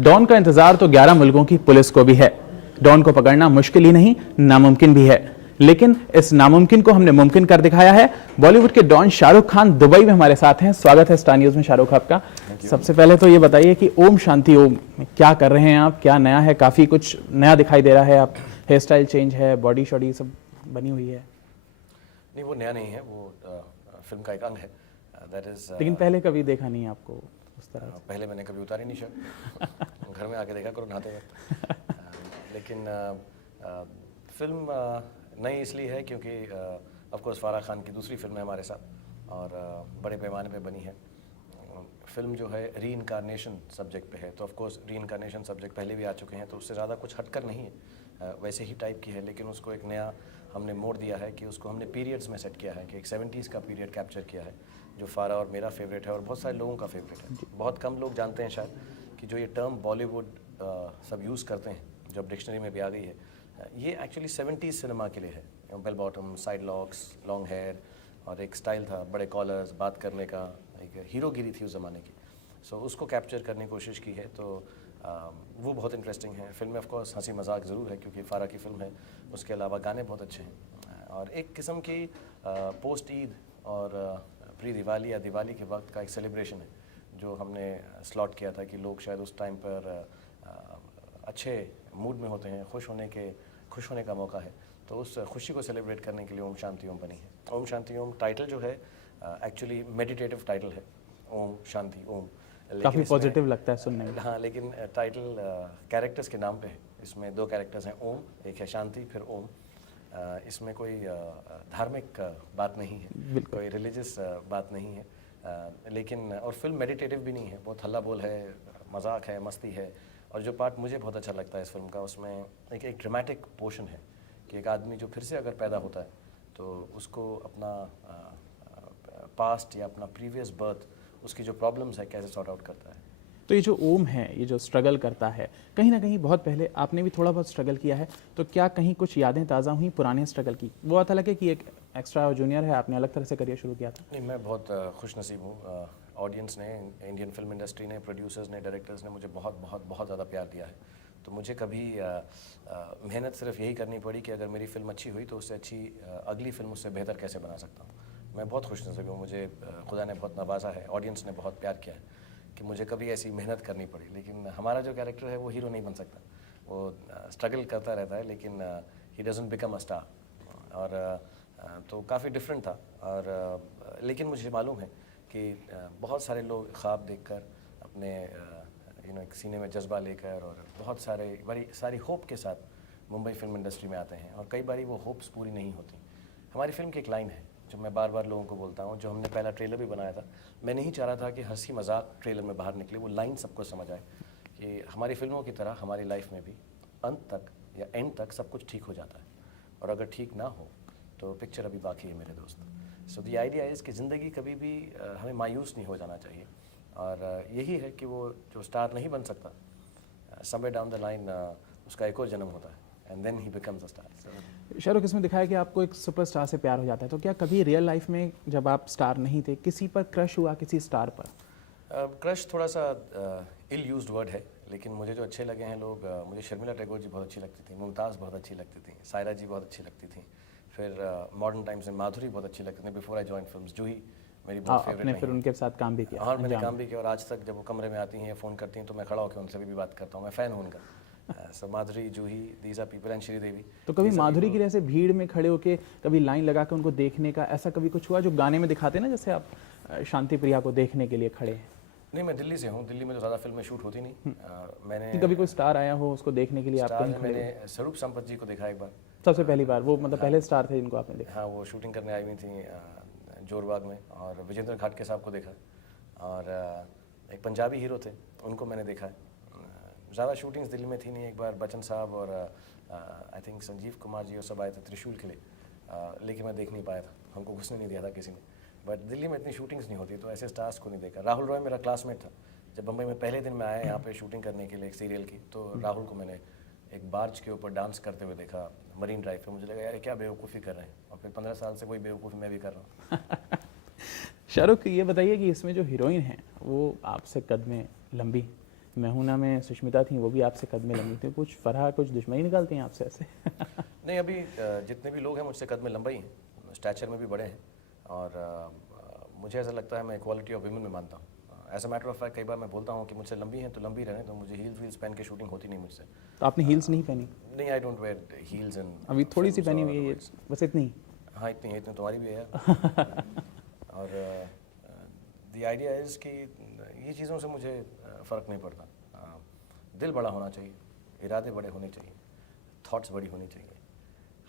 Don का इंतजार तो 11 मुल्कों की पुलिस को भी है। डॉन को पकड़ना मुश्किल ही नहीं, नामुमकिन भी है, लेकिन इस नामुमकिन को हमने मुमकिन कर दिखाया है। बॉलीवुड के डॉन शाहरुख खान दुबई में हमारे साथ हैं। स्वागत है स्टार न्यूज में शाहरुख आपका। सबसे पहले तो ये बताइए कि ओम शांति ओम क्या कर रहे हैं आप, क्या नया है? काफी कुछ नया दिखाई दे रहा है, आप हेयर स्टाइल चेंज है, बॉडी शॉडी सब बनी हुई है। नहीं, वो नया नहीं है, वो फिल्म का एक अंग है। दैट इज लेकिन पहले कभी देखा नहीं आपको उस तरह से। पहले मैंने कभी उतारी नहीं शर्ट। घर में आके देखा करो नहाते वक्त। लेकिन फिल्म नई इसलिए है क्योंकि ऑफ कोर्स फारा खान की दूसरी फिल्म है हमारे साथ और बड़े पैमाने पे बनी है। फिल्म जो है री इनकारनेशन सब्जेक्ट पे है, तो ऑफ कोर्स री इनकारनेशन सब्जेक्ट पहले भी आ चुके हैं, तो उससे ज़्यादा कुछ हटकर नहीं है, वैसे ही टाइप की है, लेकिन उसको एक नया हमने मोड़ दिया है कि उसको हमने पीरियड्स में सेट किया है कि एक 70s का पीरियड कैप्चर किया है, जो फारा और मेरा फेवरेट है और बहुत सारे लोगों का फेवरेट है। बहुत कम लोग जानते हैं शायद कि जो ये टर्म बॉलीवुड सब यूज़ करते हैं, जो अब डिक्शनरी में भी आ गई है, ये एक्चुअली 70s सिनेमा के लिए है। Bell bottom, side locks, long hair और एक स्टाइल था, बड़े कॉलर्स, बात करने का, एक हीरोगिरी थी उस ज़माने की। सो उसको कैप्चर करने की कोशिश की है, तो वो बहुत इंटरेस्टिंग है। फिल्म में ऑफ कोर्स हंसी मजाक ज़रूर है क्योंकि फारा की फिल्म है, उसके अलावा गाने बहुत अच्छे हैं और एक किस्म की पोस्ट ईद और प्री दिवाली या दिवाली के वक्त का एक सेलिब्रेशन है जो हमने स्लॉट किया था कि लोग शायद उस टाइम पर अच्छे मूड में होते हैं, खुश होने का मौका है, तो उस खुशी को सेलिब्रेट करने के लिए ओम शांति ओम बनी है। ओम शांति ओम टाइटल जो है एक्चुअली मेडिटेटिव टाइटल है, ओम शांति ओम, काफी पॉजिटिव लगता है सुनने में। हाँ, लेकिन टाइटल कैरेक्टर्स के नाम पे है। इसमें दो कैरेक्टर्स हैं, ओम, एक है शांति, फिर ओम। इसमें कोई धार्मिक बात नहीं है, कोई रिलीजियस बात नहीं है, लेकिन और फिल्म मेडिटेटिव भी नहीं है, बहुत हल्ला बोल है, मजाक है, मस्ती है। और जो पार्ट मुझे बहुत अच्छा लगता है इस फिल्म का, उसमें एक ड्रामेटिक पोर्शन है कि एक आदमी जो फिर से अगर पैदा होता है तो उसको अपना पास्ट या अपना प्रीवियस बर्थ, उसकी जो प्रॉब्लम्स है, कैसे सॉर्ट आउट करता है। तो ये जो ओम है, ये जो स्ट्रगल करता है, कहीं ना कहीं बहुत पहले आपने भी थोड़ा बहुत स्ट्रगल किया है, तो क्या कहीं कुछ यादें ताज़ा हुई पुराने स्ट्रगल की? वो आता लगे कि एक एक्स्ट्रा जूनियर है, आपने अलग तरह से करियर शुरू किया था। नहीं, मैं बहुत खुश नसीब हूँ। ऑडियंस ने, इंडियन फिल्म इंडस्ट्री ने, प्रोड्यूसर्स ने, डायरेक्टर्स ने मुझे बहुत बहुत बहुत ज़्यादा प्यार दिया है। तो मुझे कभी मेहनत सिर्फ यही करनी पड़ी कि अगर मेरी फिल्म अच्छी हुई तो उससे अच्छी अगली फिल्म उससे बेहतर कैसे बना सकता हूँ। मैं बहुत खुश नसीब हूँ, मुझे खुदा ने बहुत नवाजा है, ऑडियंस ने बहुत प्यार किया है कि मुझे कभी ऐसी मेहनत करनी पड़ी। लेकिन हमारा जो कैरेक्टर है वो हीरो नहीं बन सकता, वो स्ट्रगल करता रहता है, लेकिन he doesn't become a star. और तो काफ़ी डिफरेंट था। और लेकिन मुझे मालूम है कि बहुत सारे लोग ख्वाब देखकर अपने एक सीने में जज्बा लेकर और बहुत सारे बड़ी सारी होप के साथ मुंबई फिल्म इंडस्ट्री में आते हैं और कई बार वो होप्स पूरी नहीं होती। हमारी फिल्म की एक लाइन है जो मैं बार बार लोगों को बोलता हूँ, जो हमने पहला ट्रेलर भी बनाया था। मैं नहीं चाह रहा था कि हंसी मजाक ट्रेलर में बाहर निकले, वो लाइन सबको समझ आए कि हमारी फिल्मों की तरह हमारी लाइफ में भी अंत तक या एंड तक सब कुछ ठीक हो जाता है, और अगर ठीक ना हो तो पिक्चर अभी बाकी है मेरे दोस्त। सो द आइडिया इज़ कि ज़िंदगी कभी भी हमें मायूस नहीं हो जाना चाहिए, और यही है कि वो जो स्टार नहीं बन सकता, समवेयर डाउन द लाइन उसका एक और जन्म होता है and then he becomes a star. Shahrukh, इसमें दिखाया कि आपको एक सुपरस्टार से प्यार हो जाता है, तो क्या कभी रियल लाइफ में जब आप स्टार नहीं थे किसी पर क्रश हुआ, किसी स्टार पर? क्रश थोड़ा सा इल यूज्ड वर्ड है, लेकिन मुझे जो अच्छे लगे हैं लोग, मुझे शर्मिला टैगोर जी बहुत अच्छी लगती थी, मुमताज़ बहुत अच्छी लगती थी, सायरा जी बहुत अच्छी लगती थी, फिर मॉडर्न टाइम्स में माधुरी बहुत अच्छी लगती थी। बिफोर आई जॉइन फिल्म्स, जूही मेरी बहुत फेवरेट आपने फिर उनके साथ काम भी किया? और मैंने काम भी किया, और आज तक जब वो कमरे में आती हैं, फ़ोन करती हैं, तो मैं खड़ा होकर उनसे भी बात करता हूँ, मैं फ़ैन हूँ उनका। So Madhuri, Juhi, these are people, and Sridevi. तो कभी माधुरी की जैसे भीड़ में खड़े होके कभी लाइन लगा के उनको देखने का ऐसा कभी कुछ हुआ, जो गाने में दिखाते हैं ना, जैसे आप शांति प्रिया को देखने के लिए खड़े हैं? नहीं, मैं दिल्ली से हूँ, दिल्ली में तो ज़्यादा फिल्में शूट होती नहीं। मैंने कभी कोई स्टार आया हो उसको देखने के लिए आप कहीं खड़े? मैंने स्वरूप संपत जी को देखा एक बार, सबसे पहली बार वो, मतलब पहले स्टार थे जिनको आपने देखा? हाँ, वो शूटिंग करने आई हुई थी जोरबाग में, और विजेंद्र घाटके साहब को देखा, और एक पंजाबी हीरो थे उनको मैंने देखा है। ज़्यादा शूटिंग्स दिल्ली में थी नहीं, एक बार बच्चन साहब और आई थिंक संजीव कुमार जी और सब आए थे त्रिशूल के लिए, लेकिन मैं देख नहीं पाया था, हमको घुसने नहीं दिया था किसी ने। बट दिल्ली में इतनी शूटिंग्स नहीं होती, तो ऐसे स्टार्स को नहीं देखा। राहुल रॉय मेरा क्लासमेट था, जब बम्बई में पहले दिन मैं आया यहाँ पे शूटिंग करने के लिए एक सीरियल की, तो राहुल को मैंने एक बार्ज के ऊपर डांस करते हुए देखा मरीन ड्राइव पे। मुझे लगा यार क्या बेवकूफ़ी कर रहे हैं, और फिर 15 साल से वही बेवकूफ़ी मैं भी कर रहा हूँ। शाहरुख, ये बताइए कि इसमें जो हीरोइन है वो आपसे कद में लंबी, मैहूना में सुष्मिता थी, वो भी आपसे कद में लंबी थी, कुछ फरहा कुछ दुश्मनी निकालती हैं आपसे ऐसे? नहीं, अभी जितने भी लोग हैं मुझसे कद में लंबा ही हैं, स्टैचर में भी बड़े हैं, और मुझे ऐसा लगता है मैं इक्वालिटी ऑफ विमेन में मानता हूँ। As a matter of fact कई बार मैं बोलता हूँ कि मुझसे लंबी हैं तो लंबी रहें, तो मुझे हील्स वील्स पहन के शूटिंग होती नहीं मुझसे। तो आपने हील्स नहीं पहनी? नहीं, I don't wear heels and अभी थोड़ी सी पहनी हुई है, बस इतनी। हाँ, इतनी तुम्हारी भी है यार। और द आइडिया इज़ कि ये चीज़ों से मुझे फ़र्क नहीं पड़ता। दिल बड़ा होना चाहिए, इरादे बड़े होने चाहिए, थॉट्स बड़ी होनी चाहिए,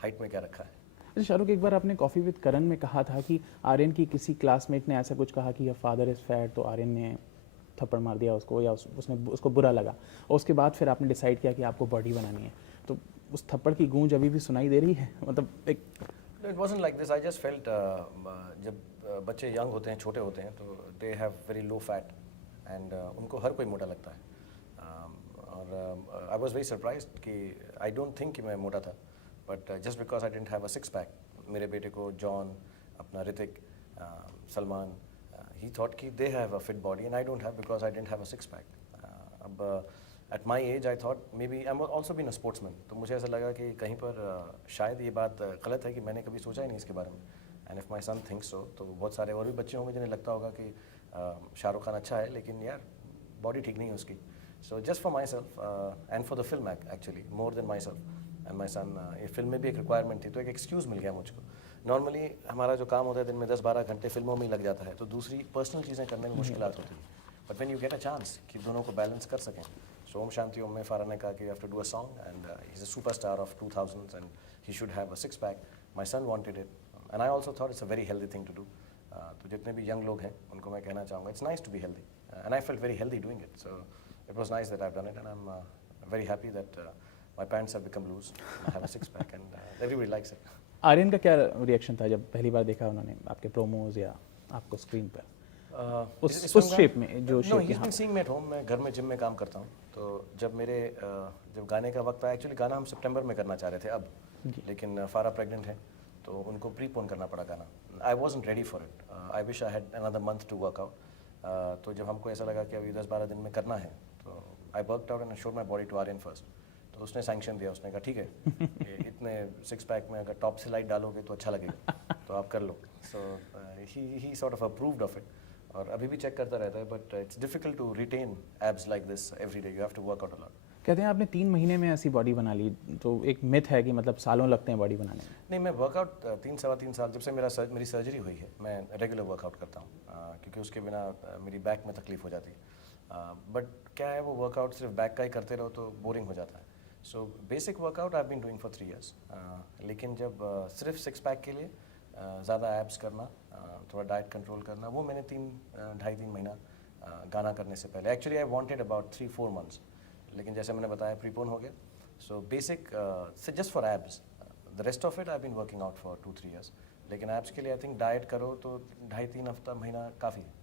हाइट में क्या रखा है। अच्छा शाहरुख, एक बार आपने कॉफ़ी विद करण में कहा था कि आर्यन की किसी क्लासमेट ने ऐसा कुछ कहा कि योर फादर इज़ फैट, तो आर्यन ने थप्पड़ मार दिया उसको, या उसने उसको बुरा लगा, और उसके बाद फिर आपने डिसाइड किया कि आपको बॉडी बनानी है। तो उस थप्पड़ की गूंज अभी भी सुनाई दे रही है? मतलब एक it wasn't like this, I just felt जब बच्चे यंग होते हैं, छोटे होते हैं, तो they have very low fat and उनको हर कोई मोटा लगता है। और आई वाज वेरी सरप्राइज्ड कि आई डोंट थिंक कि मैं मोटा था, but just because I didn't have a six pack, मेरे बेटे को जॉन, अपना ऋतिक, सलमान, ही थॉट कि they have a fit body and I don't have because I didn't have a six pack. अब at my age I thought maybe I am also been a sportsman, तो मुझे ऐसा लगा कि कहीं पर शायद ये बात गलत है कि मैंने कभी सोचा ही नहीं इसके बारे में। And if my son thinks so, तो बहुत सारे और भी बच्चे होंगे जिन्हें लगता होगा कि शाहरुख खान अच्छा है लेकिन यार बॉडी ठीक नहीं है उसकी। So just for myself and for the film actually more than myself and my son, ये फिल्म में भी एक रिक्वायरमेंट थी, तो एक एक्सक्यूज़ मिल गया मुझको। नॉर्मली हमारा जो काम होता है दिन में 10-12 घंटे फिल्मों में ही लग जाता है, तो दूसरी पर्सनल चीज़ें करने में मुश्किलात होती है। But when you get a chance कि दोनों को बैलेंस कर सकें, सो ओम शांति ओम में फारा ने कहा कि you have to do a song and he is a superstar of 2000s and he should have a six pack. My son wanted it and I also thought it's a very healthy thing to do. तो जितने भी young लोग हैं उनको मैं कहना चाहूँगा it's nice to be healthy and I felt very healthy doing it, so it was nice that I have done it and I am very happy that my pants have become loose, I have a six pack and everybody likes it. Aryan का क्या reaction था जब पहली बार देखा उन्होंने आपके promos या आपको स्क्रीन पर? उस शेप में जो shape he's been seeing me at home, मैं घर में जिम में काम करता हूँ, तो जब मेरे जब गाने का वक्त आया, एक्चुअली गाना हम सितंबर में करना चाह रहे थे अब, लेकिन फारा प्रेग्नेंट है तो उनको प्रीपोन करना पड़ा गाना। I wasn't ready for it, I wish I had another month to work out. तो जब हमको ऐसा लगा कि अभी 10-12 दिन में करना है, तो I worked out and showed my body to Aryan first. तो उसने सैंक्शन दिया, उसने कहा ठीक है, ये इतने सिक्स पैक में अगर टॉप से लाइट डालोगे तो अच्छा लगेगा, तो आप कर लो। So he sort of approved of it, और अभी भी चेक करता रहता है, but it's difficult to retain abs like this every day, you have to work out a lot. कहते हैं आपने 3 महीने में ऐसी बॉडी बना ली, तो एक मिथ है कि मतलब सालों लगते हैं बॉडी बनाने में। नहीं, मैं वर्कआउट 3-3.25 साल, जब से मेरी सर्जरी हुई है, मैं रेगुलर वर्कआउट करता हूँ, क्योंकि उसके बिना मेरी बैक में तकलीफ हो जाती है। बट क्या है, वो वर्कआउट सिर्फ बैक का ही करते रहो तो बोरिंग हो जाता है। So basic workout I been doing for 3 years, लेकिन जब सिर्फ सिक्स पैक के लिए ज़्यादा एब्स करना, थोड़ा डाइट कंट्रोल करना, वो मैंने 2.5-3 महीना गाना करने से पहले, actually I wanted about 3-4 months, लेकिन जैसे मैंने बताया प्रीपोन हो गया। So basic just for abs, the rest of it I been working out for 2-3 years, लेकिन एब्स के लिए आई थिंक डाइट करो तो 2.5-3 हफ्ता महीना काफ़ी है।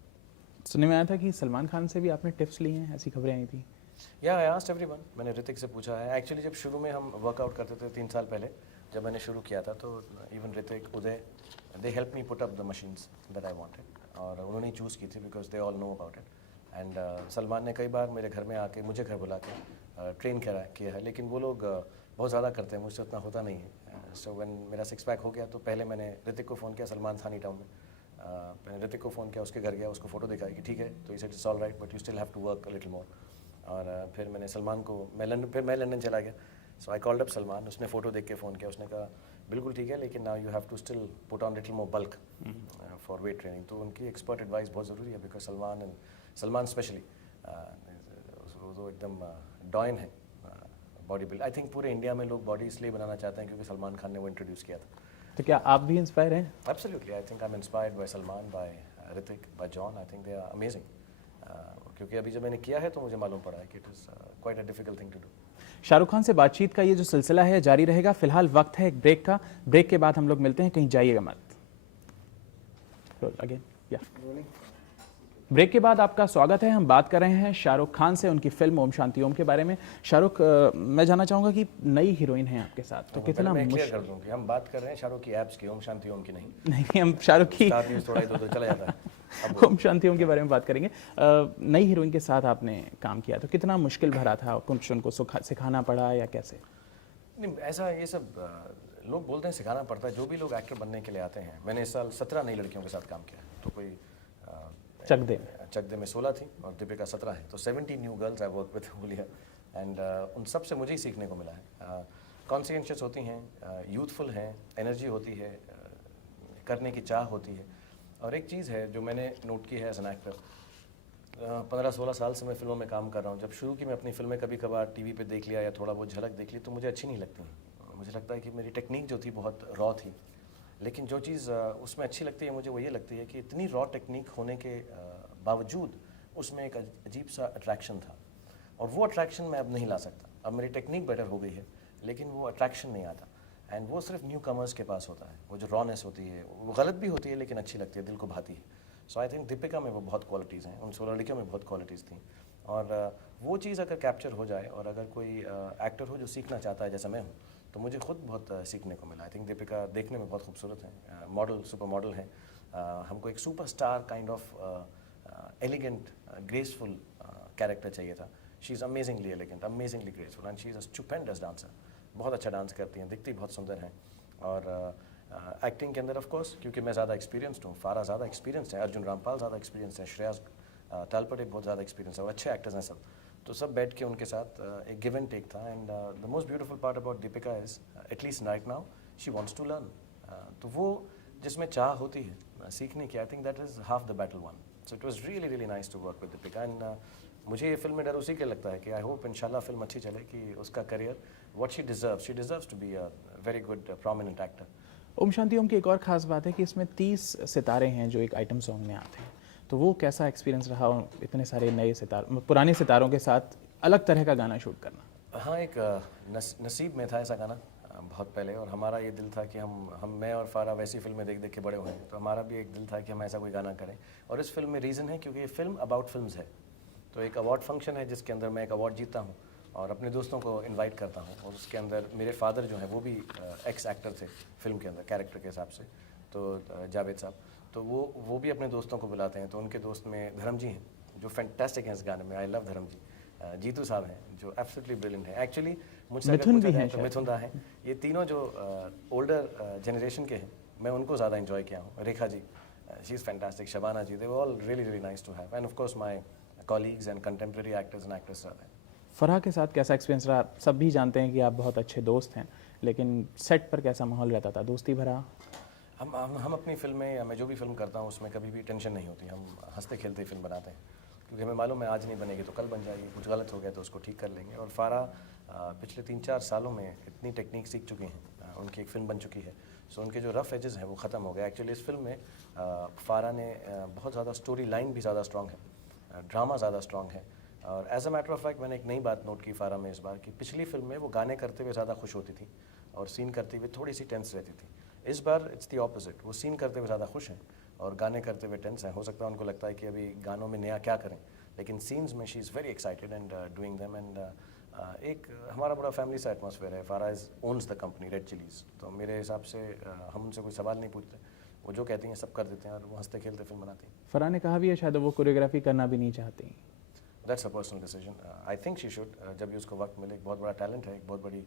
सुनने में आया था कि सलमान खान से भी आपने टिप्स ली हैं, ऐसी खबरें आई थी। या आई आस्क्ड एवरीवन, मैंने ऋतिक से पूछा है। एक्चुअली जब शुरू में हम वर्कआउट करते थे 3 साल पहले, जब मैंने शुरू किया था, तो even Hrithik, Uday, they help me put up the machines that I wanted, और उन्होंने ही चूज़ की थी because they all know about it. And Salman ने कई बार मेरे घर में आके, मुझे घर बुला के ट्रेन किया है, लेकिन वो लोग बहुत ज़्यादा करते हैं, मुझसे उतना होता नहीं है। सो व्हेन मेरा सिक्स पैक हो गया, तो पहले मैंने ऋतिक को फ़ोन किया, सलमान थानी टाउन में। मैंने ऋतिक को फ़ोन किया, उसके घर गया, उसको फोटो दिखाई कि ठीक है, तो he said it's all right but you still have to work a little more. और फिर मैंने सलमान को, मैं लंदन चला गया, सो आई कॉल्ड अप सलमान, उसने फ़ोटो देख के फ़ोन किया, उसने कहा बिल्कुल ठीक है, लेकिन now you have to still put on little more bulk for weight training. तो उनकी एक्सपर्ट एडवाइस बहुत ज़रूरी है, बिकॉज सलमान स्पेशली वो एकदम डॉइन है बॉडी बिल्ड। आई थिंक पूरे इंडिया में लोग बॉडी इसलिए बनाना चाहते हैं क्योंकि सलमान खान ने वो इंट्रोड्यूस किया था। तो क्या आप भी इंस्पायर हैं? Absolutely, I think I am inspired by Salman, by Hrithik, by John. I think they are amazing, क्योंकि अभी जब मैंने किया है तो मुझे मालूम पड़ा है कि it is quite a difficult thing to do. Shahrukh Khan से बातचीत का ये जो सिलसिला है जारी रहेगा। फिलहाल वक्त है एक ब्रेक का, ब्रेक के बाद हम लोग मिलते हैं, कहीं जाइएगा मत। अगेन या ब्रेक के बाद आपका स्वागत है। हम बात कर रहे हैं शाहरुख खान से, उनकी फिल्म ओम शांति ओम के बारे में। शाहरुख, मैं जानना चाहूँगा कि नई हीरोइन है आपके साथ, तो कितना मुश्किल कर दूँ कि हम बात कर रहे हैं शाहरुख की एप्स की, ओम शांति ओम की नहीं। हम शाहरुख की थोड़ा इधर उधर चला जाता है। ओम शांति ओम के बारे में बात करेंगे। नई हीरोइन के साथ आपने काम किया तो कितना मुश्किल भरा था, कुछ उनको सिखाना पड़ा या कैसे? नहीं, ऐसा ये सब लोग बोलते हैं सिखाना पड़ता है। जो भी लोग एक्टर बनने के लिए आते हैं, मैंने इस साल 17 नई लड़कियों के साथ काम किया, तो कोई चकदे में 16 थी और दीपिका 17 है, तो 17 new girls I work with over here and उन सब से मुझे ही सीखने को मिला है। कॉन्शियसशियस होती हैं, यूथफुल हैं, एनर्जी होती है, करने की चाह होती है। और एक चीज़ है जो मैंने नोट की है एज एन एक्टर, 15-16 साल से मैं फिल्मों में काम कर रहा हूँ। जब शुरू की मैं अपनी फिल्में कभी कभार टीवी पे देख लिया या थोड़ा बहुत झलक देख ली तो मुझे अच्छी नहीं लगती। मुझे लगता है कि मेरी टेक्निक जो थी बहुत रॉ थी, लेकिन जो चीज़ उसमें अच्छी लगती है मुझे वो ये लगती है कि इतनी रॉ टेक्निक होने के बावजूद उसमें एक अजीब सा अट्रैक्शन था, और वो अट्रैक्शन मैं अब नहीं ला सकता। अब मेरी टेक्निक बेटर हो गई है लेकिन वो अट्रैक्शन नहीं आता, एंड वो सिर्फ न्यू कमर्स के पास होता है। वो जो रॉनेस होती है वो गलत भी होती है लेकिन अच्छी लगती है, दिल को भाती है। सो आई थिंक दीपिका में वो बहुत क्वालिटीज़ हैं, उन 16 लड़कियों में बहुत क्वालिटीज़ थी, और वो चीज़ अगर कैप्चर हो जाए और अगर कोई एक्टर हो जो सीखना चाहता है जैसा मैं हूँ, तो मुझे खुद बहुत सीखने को मिला। आई थिंक दीपिका देखने में बहुत खूबसूरत है, मॉडल, सुपर मॉडल है। हमको एक super star kind of elegant graceful character चाहिए था। She is amazingly elegant, amazingly graceful and she is a stupendous dancer. बहुत अच्छा डांस करती हैं, दिखती बहुत सुंदर हैं, और एक्टिंग के अंदर ऑफ कोर्स क्योंकि मैं ज़्यादा एक्सपीरियंस्ड हूँ, फारा ज़्यादा एक्सपीरियंस है, अर्जुन रामपाल ज़्यादा एक्सपीरियंस है, श्रेयस तालपटे बहुत ज़्यादा एक्सपीरियंस है, और अच्छे एक्टर्स हैं सब। तो सब बैठ के उनके साथ एक गिव एंड टेक था। And the most beautiful part about Deepika is at least right now she wants to learn. तो वो जिसमें चाह होती है सीखने की, I think that is half the battle won. So it was really really nice to work with Deepika, and मुझे ये फिल्म में डर उसी के लगता है कि आई होप इंशाल्लाह फिल्म अच्छी चले, कि उसका career what she deserves to be a very good prominent actor. Om Shanti Om की एक और ख़ास बात है कि इसमें 30 सितारे हैं जो एक आइटम सॉन्ग में आते हैं, तो वो कैसा एक्सपीरियंस रहा इतने सारे नए सितारों, पुराने सितारों के साथ अलग तरह का गाना शूट करना? हाँ, एक नसीब में था ऐसा गाना बहुत पहले, और हमारा ये दिल था कि हम मैं और फारा वैसी फिल्में देख देख के बड़े हुए हैं, तो हमारा भी एक दिल था कि हम ऐसा कोई गाना करें। और इस फिल्म में रीज़न है क्योंकि ये फिल्म अबाउट फिल्म्स है, तो एक अवार्ड फंक्शन है जिसके अंदर मैं एक अवार्ड जीतता हूँ और अपने दोस्तों को इनवाइट करता हूँ, और उसके अंदर मेरे फादर जो हैं वो भी एक्स एक्टर थे फिल्म के अंदर कैरेक्टर के हिसाब से, तो जावेद साहब, तो वो भी अपने दोस्तों को बुलाते हैं। तो उनके दोस्त में धर्म जी हैं जो फैंटास्टिक हैं इस गाने में, आई लव धर्म जी। जीतू साहब हैं जो एब्सोल्युटली ब्रिलियंट है। एक्चुअली मुझसे मिथुन भी हैं, तो मिथुन दा है, ये तीनों जो ओल्डर जनरेशन के हैं, मैं उनको ज़्यादा इंजॉय किया हूँ। Rekha ji, she is fantastic, Shabana ji, they were all really really nice to have, and of course my colleagues and contemporary actors and actress रहे हैं। फराह के साथ कैसा एक्सपीरियंस रहा? सब भी जानते हैं कि आप बहुत अच्छे दोस्त हैं, लेकिन सेट पर कैसा माहौल रहता था, दोस्ती भरा? हम अपनी फिल्में या मैं जो भी फिल्म करता हूँ उसमें कभी भी टेंशन नहीं होती, हम हंसते खेलते ही फिल्म बनाते हैं, क्योंकि हमें मालूम है आज नहीं बनेगी तो कल बन जाएगी, कुछ गलत हो गया तो उसको ठीक कर लेंगे। और फारा पिछले 3-4 सालों में इतनी टेक्निक सीख चुके हैं, उनकी एक फिल्म बन चुकी है, सो उनके जो रफ एजेस हैं वो ख़त्म हो गए। एक्चुअली इस फिल्म में फारा ने बहुत ज़्यादा स्टोरी लाइन भी ज़्यादा स्ट्रॉन्ग है, ड्रामा ज़्यादा स्ट्रॉन्ग है, और as a matter of fact मैंने एक नई बात नोट की फारा में इस बार, कि पिछली फिल्म में वो गाने करते हुए ज़्यादा खुश होती थी और सीन करते हुए थोड़ी सी टेंस रहती थी। इस बार इट्स द ऑपोजिट, वो सीन करते हुए ज़्यादा खुश हैं और गाने करते हुए टेंस हैं। हो सकता है उनको लगता है कि अभी गानों में नया क्या करें, लेकिन सीन्स में she is very excited and doing them. And एक हमारा बड़ा फैमिली सा एटमॉस्फेयर है। फारा is owns the company red chillies, तो मेरे हिसाब से हम उनसे कोई सवाल नहीं पूछते, वो जो कहती हैं सब कर देते हैं और वो हंसते खेलते फिल्म बनाती हैं। फराह ने कहा भी है शायद वो कोरियोग्राफी करना भी नहीं चाहती। That's a personal decision, I think she should, जब भी उसको वक्त मिले। एक बहुत बड़ा टैलेंट है, एक बहुत बड़ी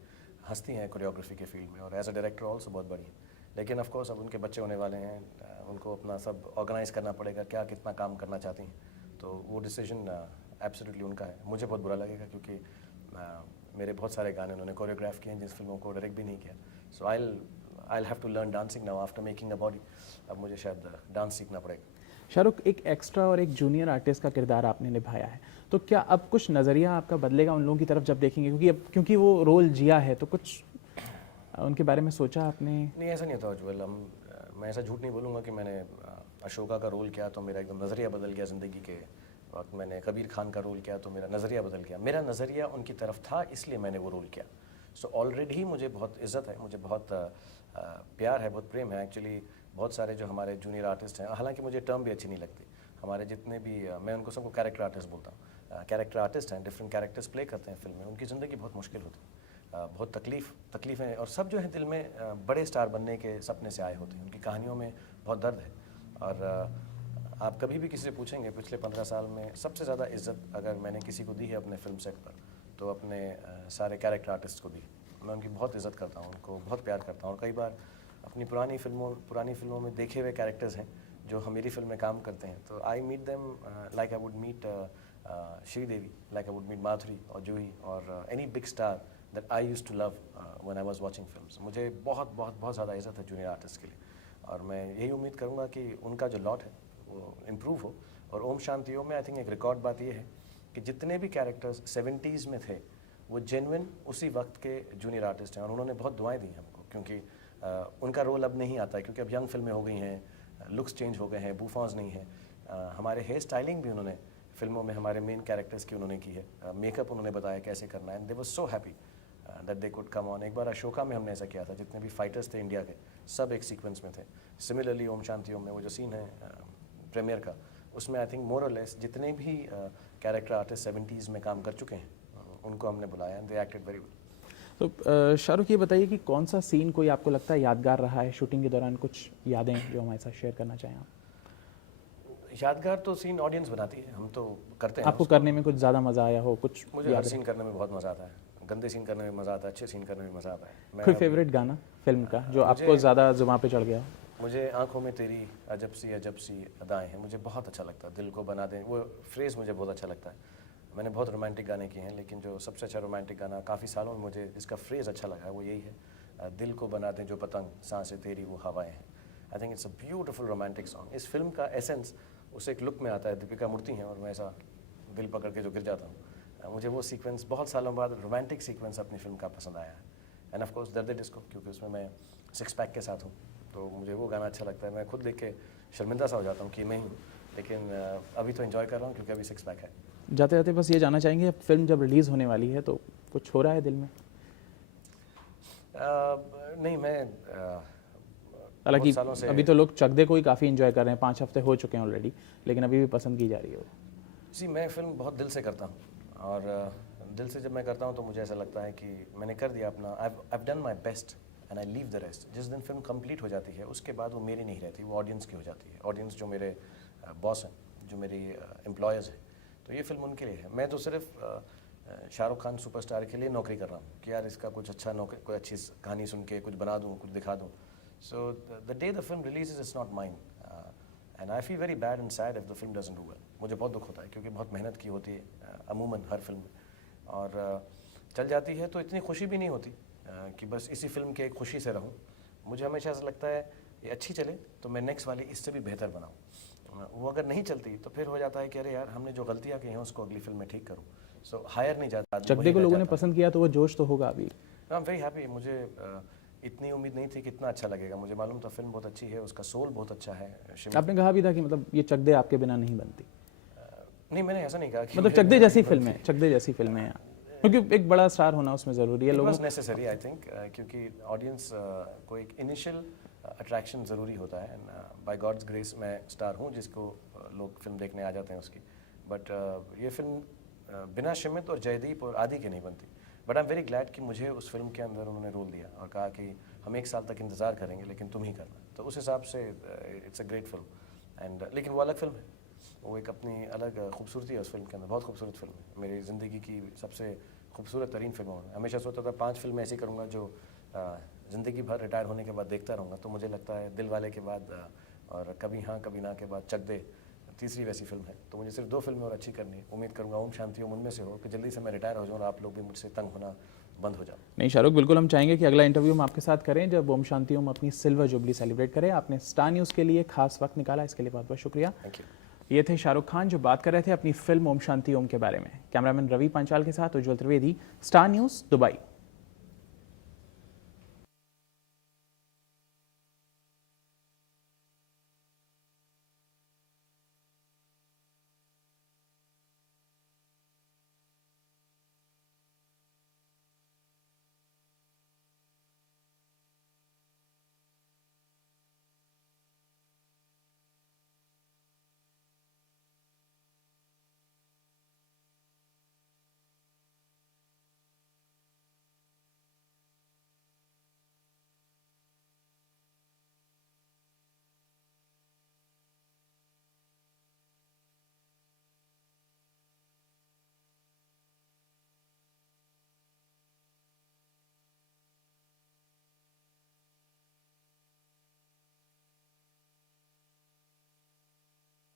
हस्ती है कोरियोग्राफी के फील्ड में, और एज अ डायरेक्टर ऑल्सो बहुत बड़ी है, लेकिन ऑफ कोर्स अब उनके बच्चे होने वाले हैं, उनको अपना सब ऑर्गेनाइज करना पड़ेगा, क्या कितना काम करना चाहती हैं, तो वो डिसीजन एब्सोल्युटली उनका है। मुझे बहुत बुरा लगेगा क्योंकि मेरे बहुत सारे गाने उन्होंने कोरियोग्राफ किए हैं जिस फिल्मों को डायरेक्ट भी नहीं किया। So I have to learn dancing now after making a body. अब मुझे शायद डांस सीखना पड़ेगा। शाहरुख, एक एक्स्ट्रा और एक जूनियर आर्टिस्ट का किरदार आपने निभाया है, तो क्या अब कुछ नज़रिया आपका बदलेगा उन लोगों की तरफ जब देखेंगे, क्योंकि वो रोल जिया है, तो कुछ उनके बारे में सोचा आपने? नहीं, ऐसा नहीं होता उज्ज्वल। मैं ऐसा झूठ नहीं बोलूँगा कि मैंने अशोका का रोल किया तो मेरा एकदम नज़रिया बदल गया ज़िंदगी के वक्त। मैंने कबीर खान का रोल किया तो मेरा नज़रिया बदल गया। मेरा नज़रिया उनकी तरफ था इसलिए मैंने वो रोल किया। सो ऑलरेडी मुझे बहुत इज़्ज़त है, मुझे बहुत प्यार है, बहुत प्रेम है। एक्चुअली बहुत सारे जो हमारे जूनियर आर्टिस्ट हैं, हालांकि मुझे टर्म भी अच्छी नहीं लगती, हमारे जितने भी मैं उनको सबको कैरेक्टर आर्टिस्ट बोलता हूँ। कैरेक्टर आर्टिस्ट हैं, डिफरेंट कैरेक्टर्स प्ले करते हैं फिल्म में, उनकी ज़िंदगी बहुत मुश्किल होती है, बहुत तकलीफ़ें, और सब जो है दिल में बड़े स्टार बनने के सपने से आए होते हैं, उनकी कहानियों में बहुत दर्द है। और आप कभी भी किसी से पूछेंगे पिछले 15 साल में सबसे ज़्यादा इज्जत अगर मैंने किसी को दी है अपने फिल्म सेट पर, तो अपने सारे कैरेक्टर आर्टिस्ट को दी। मैं उनकी बहुत इज्जत करता हूँ, उनको बहुत प्यार करता हूँ। और कई बार अपनी पुरानी फिल्मों में देखे हुए कैरेक्टर्स हैं जो हम मेरी फिल्म में काम करते हैं, तो I meet them like I would meet Sridevi, like I would meet Madhuri और जूही और any big star that I used to love when I was watching films. मुझे बहुत बहुत बहुत ज़्यादा इज्जत है जूनियर आर्टिस्ट के लिए, और मैं यही उम्मीद करूँगा कि उनका जो लॉट है वो इम्प्रूव हो। और ओम शांति ओम में आई थिंक एक रिकॉर्ड बात ये है कि जितने भी कैरेक्टर्स 70s में थे वो जेन्युइन उसी वक्त के जूनियर आर्टिस्ट हैं, और उन्होंने बहुत दुआएं दी हमको, क्योंकि उनका रोल अब नहीं आता है, क्योंकि अब यंग फिल्में हो गई हैं, लुक्स चेंज हो गए हैं, बूफॉन्स नहीं है। हमारे हेयर स्टाइलिंग भी उन्होंने फिल्मों में हमारे मेन कैरेक्टर्स की उन्होंने की है, मेकअप उन्होंने बताया कैसे करना है, and they was so happy that they could come on. एक बार अशोका में हमने ऐसा किया था, जितने भी फाइटर्स थे इंडिया के सब एक सीक्वेंस में थे। सिमिलरली ओम शांति ओम में वो जो सीन है प्रीमियर का, उसमें आई थिंक मोर और लेस जितने भी कैरेक्टर आर्टिस्ट 70s में काम कर चुके हैं उनको हमने बुलाया, and they acted very well. तो शाहरुख, ये बताइए कि कौन सा सीन कोई आपको लगता है यादगार रहा है शूटिंग के दौरान, कुछ यादें जो हमारे साथ शेयर करना चाहें आप? यादगार तो सीन ऑडियंस बनाती है, हम तो करते हैं। आपको करने में कुछ ज़्यादा मज़ा आया हो? कुछ मुझे हर सीन करने में बहुत मज़ा आता है, गंदे सीन करने में मज़ा आता है, अच्छे सीन करने में मज़ा आता है। कोई फेवरेट गाना फिल्म का जो आपको ज़्यादा जुबान पे चढ़ गया? मुझे आंखों में तेरी अजब सी अदाएं हैं, मुझे बहुत अच्छा लगता है। दिल को बना दे, वो फ्रेज़ मुझे बहुत अच्छा लगता है। मैंने बहुत रोमांटिक गाने किए हैं, लेकिन जो सबसे अच्छा रोमांटिक गाना काफ़ी सालों में मुझे जिसका फ्रेज़ अच्छा लगा है वो यही है, दिल को बना दे जो पतंग, सांसें तेरी वो हवाएं हैं। I think it's a beautiful romantic song. इस फिल्म का एसेंस उस एक लुक में आता है, दीपिका मूर्ति हैं और मैं ऐसा दिल पकड़ के जो गिर जाता हूँ। मुझे वो सीक्वेंस बहुत सालों बाद रोमांटिक सीक्वेंस अपनी फिल्म का पसंद आया है। एंड ऑफ कोर्स दर्द डिस्को, क्योंकि उसमें मैं 6 पैक के साथ हूँ, तो मुझे वो गाना अच्छा लगता है। मैं खुद देख के शर्मिंदा सा हो जाता हूँ कि मैं ही हूँ, लेकिन अभी तो एंजॉय कर रहा हूँ क्योंकि अभी 6 पैक है। जाते जाते बस ये जानना चाहेंगे, अब फिल्म जब रिलीज़ होने वाली है तो कुछ हो रहा है दिल में? नहीं, मैं हालांकि अभी तो लोग चक दे को ही काफ़ी इन्जॉय कर रहे हैं, 5 हफ्ते हो चुके हैं ऑलरेडी, लेकिन अभी भी पसंद की जा रही है वो। जी, मैं फिल्म बहुत दिल से करता हूँ, और दिल से जब मैं करता हूँ तो मुझे ऐसा लगता है कि मैंने कर दिया अपना, I've done my best and I leave the rest। जिस दिन फिल्म कंप्लीट हो जाती है उसके बाद वो मेरी नहीं रहती, वो ऑडियंस की हो जाती है। ऑडियंस जो मेरे बॉस हैं, जो मेरी एम्प्लॉयज़ हैं, तो ये फिल्म उनके लिए है। मैं तो सिर्फ शाहरुख खान सुपरस्टार के लिए नौकरी कर रहा हूँ कि यार इसका कुछ अच्छा कोई अच्छी कहानी सुन के कुछ बना दूँ, कुछ दिखा दूँ। So the day the film releases its not mine, and I feel very bad and sad if the film doesn't do well. मुझे बहुत दुख होता है क्योंकि बहुत मेहनत की होती है अमूमन हर फिल्म में, और चल जाती है तो इतनी खुशी भी नहीं होती कि बस इसी फिल्म के खुशी से रहूं। मुझे हमेशा ऐसा लगता है ये अच्छी चले तो मैं नेक्स्ट वाली इससे भी बेहतर बनाऊं। वो अगर नहीं चलती तो फिर हो जाता है कि अरे यार हमने जो गलतियां की हैं उसको अगली फिल्म में ठीक करूं। सो हायर नहीं जाता। चक दे को लोगों ने पसंद किया तो वो जोश तो होगा अभी। आई एम वेरी हैप्पी। मुझे इतनी उम्मीद नहीं थी कि इतना अच्छा लगेगा। मुझे मालूम था फिल्म बहुत अच्छी है, उसका सोल बहुत अच्छा है। आपने कहा भी था कि मतलब ये चक दे आपके बिना नहीं बनती। नहीं, मैंने ऐसा नहीं कहा कि मतलब चक दे जैसी फिल्म है, चक दे जैसी फिल्म है, क्योंकि एक बड़ा स्टार होना उसमें ज़रूरी है। लोगों नेसेसरी आई थिंक, क्योंकि ऑडियंस को एक इनिशियल अट्रैक्शन ज़रूरी होता है। बाय गॉड्स ग्रेस मैं स्टार हूँ जिसको लोग फिल्म देखने आ जाते हैं उसकी। बट ये फिल्म बिना शिमित और जयदीप और आदि के नहीं बनती। But I am very glad कि मुझे उस फिल्म के अंदर उन्होंने रोल दिया और कहा कि हम 1 साल तक इंतज़ार करेंगे लेकिन तुम ही करना। तो उस हिसाब से it's a great film. And लेकिन वो अलग फिल्म है, वो एक अपनी अलग खूबसूरती है उस फिल्म के अंदर। बहुत खूबसूरत फिल्म है, मेरी ज़िंदगी की सबसे खूबसूरत तरीन फिल्मों में। हमेशा सोचता था 5 फिल्में ऐसी करूँगा जो ज़िंदगी भर रिटायर होने के बाद देखता रहूँगा। तो मुझे लगता है दिल वाले के बाद और कभी हाँ कभी ना के बाद चक दे तीसरी वैसी फिल्म है। तो मुझे सिर्फ 2 फिल्में और अच्छी करनी है। उम्मीद करूँगा ओम शांति ओम उनमें से हो कि जल्दी से मैं रिटायर हो जाऊँ और आप लोग भी मुझसे तंग होना बंद हो जाओ। नहीं शाहरुख, बिल्कुल हम चाहेंगे कि अगला इंटरव्यू हम आपके साथ करें जब ओम शांति ओम अपनी सिल्वर जुबली सेलिब्रेट करें। आपने स्टार न्यूज़ के लिए खास वक्त निकाला, इसके लिए बहुत बहुत शुक्रिया। Thank you. ये थे शाहरुख खान जो बात कर रहे थे अपनी फिल्म ओम शांति ओम के बारे में। कैमरामैन रवि पांचाल के साथ उज्ज्वल त्रिवेदी, स्टार न्यूज़, दुबई।